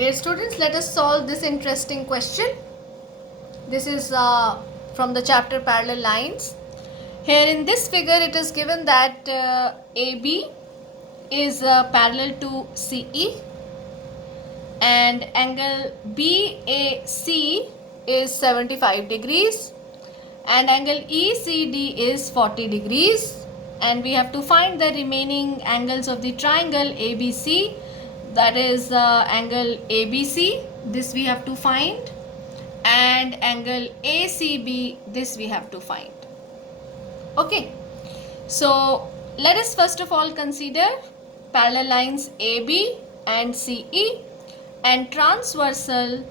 Dear students, let us solve this interesting question. This is from the chapter Parallel Lines. Here in this figure it is given that AB is parallel to CE and angle BAC is 75 degrees and angle ECD is 40 degrees, and we have to find the remaining angles of the triangle ABC, that is angle ABC, this we have to find, and angle ACB, this we have to find. Okay, so let us first of all consider parallel lines AB and CE and transversal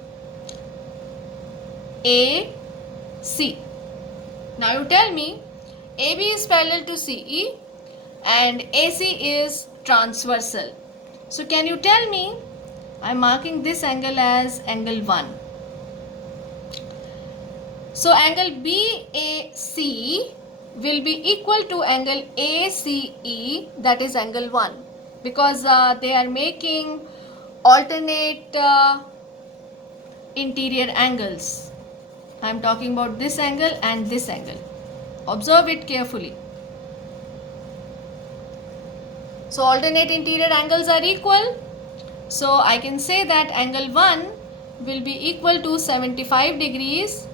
AC. Now you tell me, AB is parallel to CE and AC is transversal. So can you tell me, I am marking this angle as angle 1. So angle BAC will be equal to angle ACE, that is angle 1, because they are making alternate interior angles. I am talking about this angle and this angle. Observe it carefully. So alternate interior angles are equal. So I can say that angle 1 will be equal to 75 degrees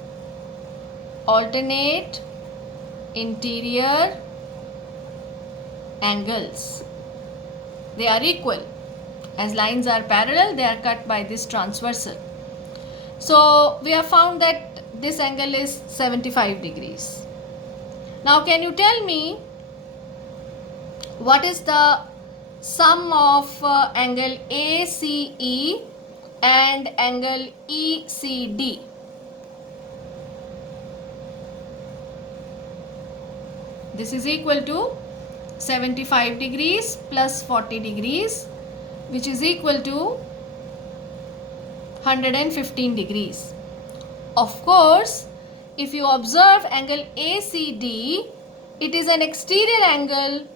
alternate interior angles. They are equal. As lines are parallel, they are cut by this transversal. So we have found that this angle is 75 degrees. Now can you tell me what is the sum of angle ACE and angle ECD? This is equal to 75 degrees plus 40 degrees, which is equal to 115 degrees. Of course, if you observe angle ACD, it is an exterior angle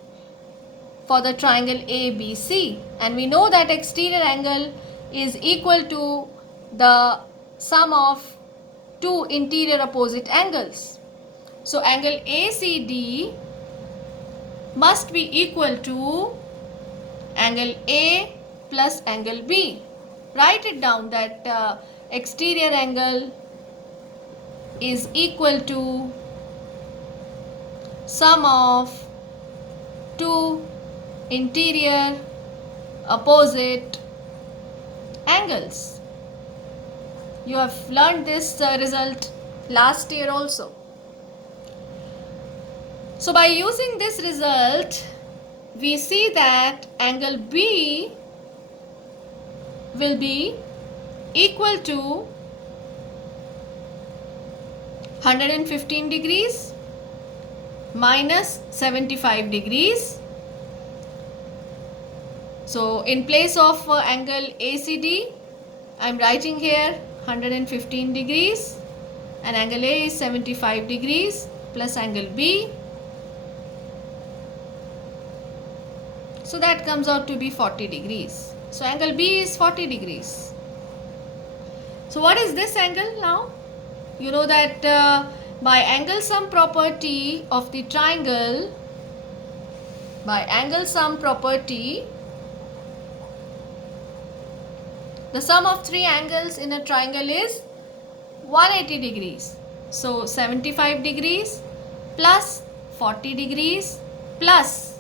for the triangle ABC, and we know that exterior angle is equal to the sum of two interior opposite angles. So angle ACD must be equal to angle A plus angle B. Write it down that exterior angle is equal to sum of two interior opposite angles. You have learned this result last year also. So by using this result, we see that angle B will be equal to 115 degrees minus 75 degrees. So in place of angle ACD, I am writing here 115 degrees and angle A is 75 degrees plus angle B. So that comes out to be 40 degrees. So angle B is 40 degrees. So what is this angle now? You know that by angle sum property of the triangle, the sum of three angles in a triangle is 180 degrees. So 75 degrees plus 40 degrees plus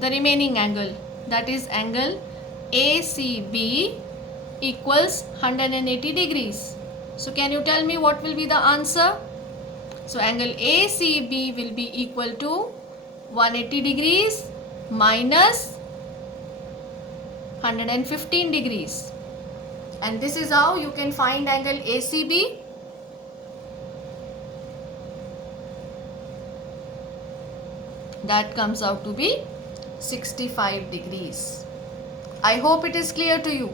the remaining angle, that is angle ACB, equals 180 degrees. So can you tell me what will be the answer? So angle ACB will be equal to 180 degrees minus 115 degrees. And this is how you can find angle ACB. That comes out to be 65 degrees. I hope it is clear to you.